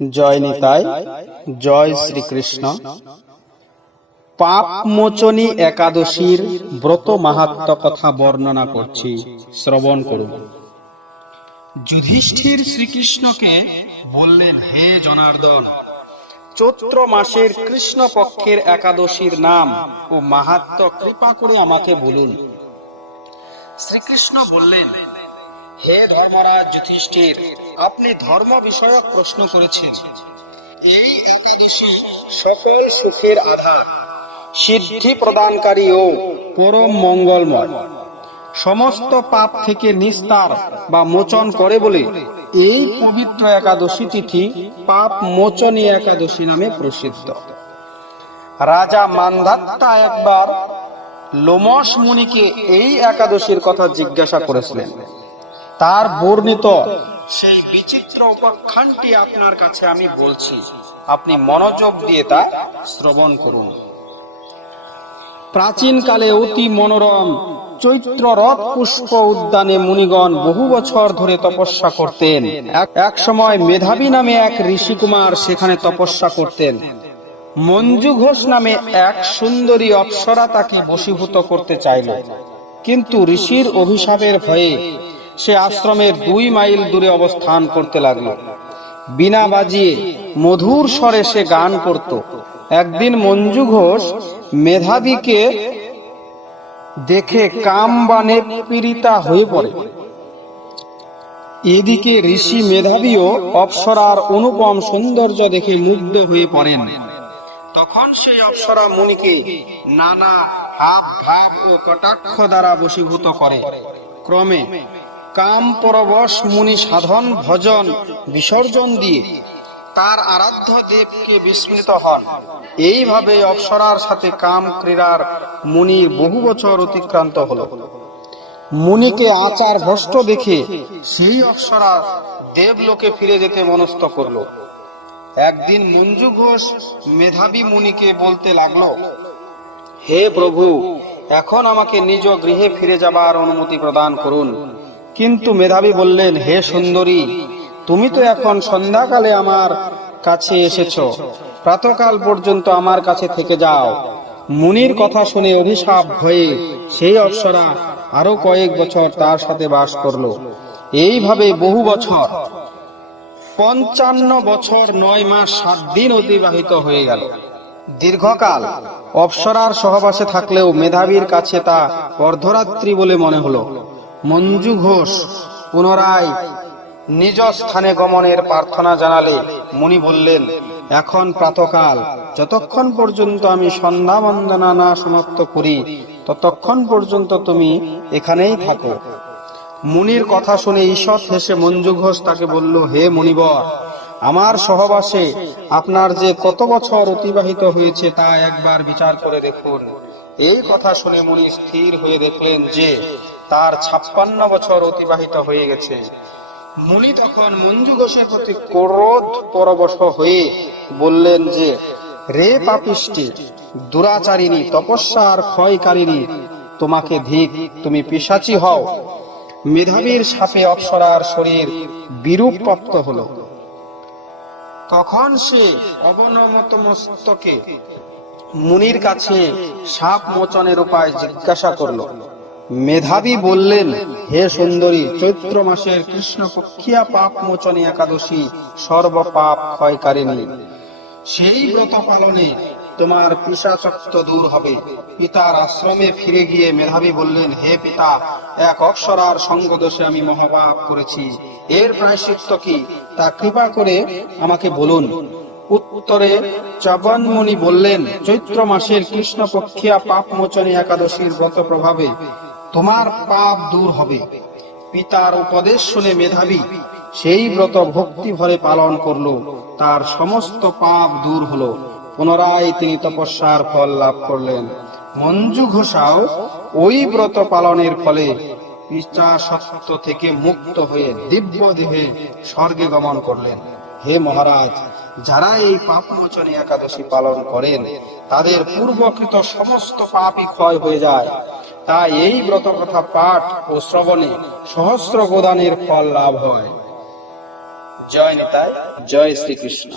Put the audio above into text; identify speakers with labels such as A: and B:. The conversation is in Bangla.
A: জয় নিতাই জয় শ্রীকৃষ্ণ। পাপ মোচনী একাদশীর ব্রত মাহাত্ম কথা বর্ণনা করছি। শ্রবণ করুন। যুধিষ্ঠির শ্রীকৃষ্ণকে বললেন, হে জনার্দন, চৈত্র মাসের কৃষ্ণ পক্ষের একাদশীর নাম ও মাহাত্ম কৃপা করে আমাকে বলুন। শ্রীকৃষ্ণ বললেন, হে ধর্মরাজ যুধিষ্ঠির আপনি ধর্ম বিষয়ক প্রশ্ন করেছেন। এই একাদশী সকল সুখের আধার। সিদ্ধি প্রদানকারী ও পরম মঙ্গলময়। সমস্ত পাপ থেকে নিস্তার বা মোচন করে বলে এই পবিত্র একাদশী তিথি পাপ মোচনী একাদশী নামে প্রসিদ্ধ। রাজা মান্ধাত্তা একবার লোমস মুনিকে এই একাদশীর কথা জিজ্ঞাসা করেছিলেন। তার বর্ণিত। সেই বিচিত্র উপাখ্যানটি আপনার কাছে আমি বলছি। আপনি মনোযোগ দিয়ে তা শ্রবণ করুন। প্রাচীনকালে অতি মনোরম চৈত্র রথ পুষ্প উদ্যানে মুনিগণ বহু বছর ধরে তপস্যা করতেন। এক- সময় মেধাবী নামে এক ঋষিকুমার সেখানে তপস্যা করতেন। মঞ্জু ঘোষ নামে এক সুন্দরী অপ্সরা তাকে বশীভূত করতে চাইল। কিন্তু ঋষির অভিশাপের ভয়ে সে আশ্রমের দুই মাইল দূরে অবস্থান করতে লাগল। বিনা বাজিয়ে মধুর স্বরে সে গান করত। একদিন মঞ্জু ঘোষ মেধাবীকে দেখে কাম বানে পীড়িতা হয়ে পড়ে। এদিকে ঋষি মেধাবীও অপ্সরার অনুপম সৌন্দর্য দেখে মুগ্ধ হয়ে পড়েন। তখন সেই অপ্সরা মুনিকে নানা হাব ভাব ও কটাক্ষ দ্বারা বশীভূত করে। ক্রমে কাম পরবশ মুনি সাধন ভজন বিসর্জন দিয়ে তার আরাধ্য দেবকে বিস্মৃত হন। এইভাবে অপ্সরার সাথে কাম ক্রীড়ার মুনির বহু বছর অতিক্রান্ত হলো। মুনিকে আচার ভ্রষ্ট দেখে সেই অপ্সরা দেবলোকে ফিরে যেতে মনস্থ করল। একদিন মঞ্জু ঘোষ মেধাবী মুনিকে বলতে লাগল, হে প্রভু, এখন আমাকে নিজ গৃহে ফিরে যাবার অনুমতি প্রদান করুন। কিন্তু মেধাবী বললেন, হে সুন্দরী, তুমি তো এখন সন্ধ্যাকালে আমার কাছে এসেছ। প্রাতকাল পর্যন্ত আমার কাছে থেকে যাও। মুনির কথা শুনে অভিশাপ হয়ে সেই অপ্সরা আরও কয়েক বছর তার সাথে বাস করল। এইভাবে বহু বছর, পঞ্চান্ন বছর নয় মাস সাত দিন অতিবাহিত হয়ে গেল। দীর্ঘকাল অপ্সরার সহবাসে থাকলেও মেধাবীর কাছে তা অর্ধরাত্রি বলে মনে হলো। মঞ্জু ঘোষ পুনরায় নিজ স্থানে গমনের প্রার্থনা জানালে মুনি বললেন, এখন প্রাতকাল, যতক্ষণ পর্যন্ত আমি সন্ধ্যা বন্দনা না সমাপ্ত করি, ততক্ষণ পর্যন্ত তুমি এখানেই থাকো। মুনির কথা শুনে ঈশ্বর হেসে মঞ্জু ঘোষ তাকে বলল, হে মুনিবর আমার সহবাসে আপনার যে কত বছর অতিবাহিত হয়েছে তা একবার বিচার করে দেখুন। এই কথা শুনে মুনি স্থির হয়ে দেখলেন যে তার ছাপ্পান্ন বছর অতিবাহিত হয়ে গেছে। মুনি তখন মঞ্জু ঘোষের প্রতি ক্রোধ পরবশ হয়ে বললেন যে, রে পাপিষ্টি, দুরাচারিণী, তপস্যার ক্ষয়কারিণী, তোমাকে ধিক তুমি পিসাচি হও। মেধাবীর সাপে অপ্সরার শরীর বিরূপ প্রাপ্ত হলো। তখন সে অবনমত মস্তকে মুনির কাছে সাপ মোচনের উপায় জিজ্ঞাসা করল। মেধাবী বললেন, হে সুন্দরী, চৈত্র মাসের কৃষ্ণ পক্ষিয়া পাপ মোচনী একাদশী সর্বপাপ ক্ষয়কারিণী সেই ব্রত পালনে তোমার পিসাচক্ত দূর হবে। পিতার আশ্রমে ফিরে গিয়ে মেধাবী বললেন, হে পিতা, এক অক্ষরার সঙ্গ দোষে আমি মহাপাপ করেছি। এর প্রায়শ্চিত্ত কি? তা কৃপা করে আমাকে বলুন। উত্তরে চবনমুনি বললেন, চৈত্র মাসের কৃষ্ণ পক্ষিয়া পাপ মোচনী একাদশীর ব্রত প্রভাবে তোমার পাপ দূর হবে। পিতার উপদেশ শুনে মেধাবী সেই ব্রত ভক্তি ভরে পালন করল। তার সমস্ত পাপ দূর হলো। পুনরায় তিনি তপস্যার ফল লাভ করলেন। মঞ্জু ঘোষাও ওই ব্রত পালনের ফলে সত্য থেকে মুক্ত হয়ে দিব্য দেহে স্বর্গে গমন করলেন। হে মহারাজ, যারা এই পাপমোচনী একাদশী পালন করেন, তাদের পূর্বকৃত সমস্ত পাপই ক্ষয় হয়ে যায়। তাই এই ব্রত কথা পাঠ ও শ্রবণে সহস্র গোদানের ফল লাভ হয়। জয় নিতাই, জয় শ্রীকৃষ্ণ।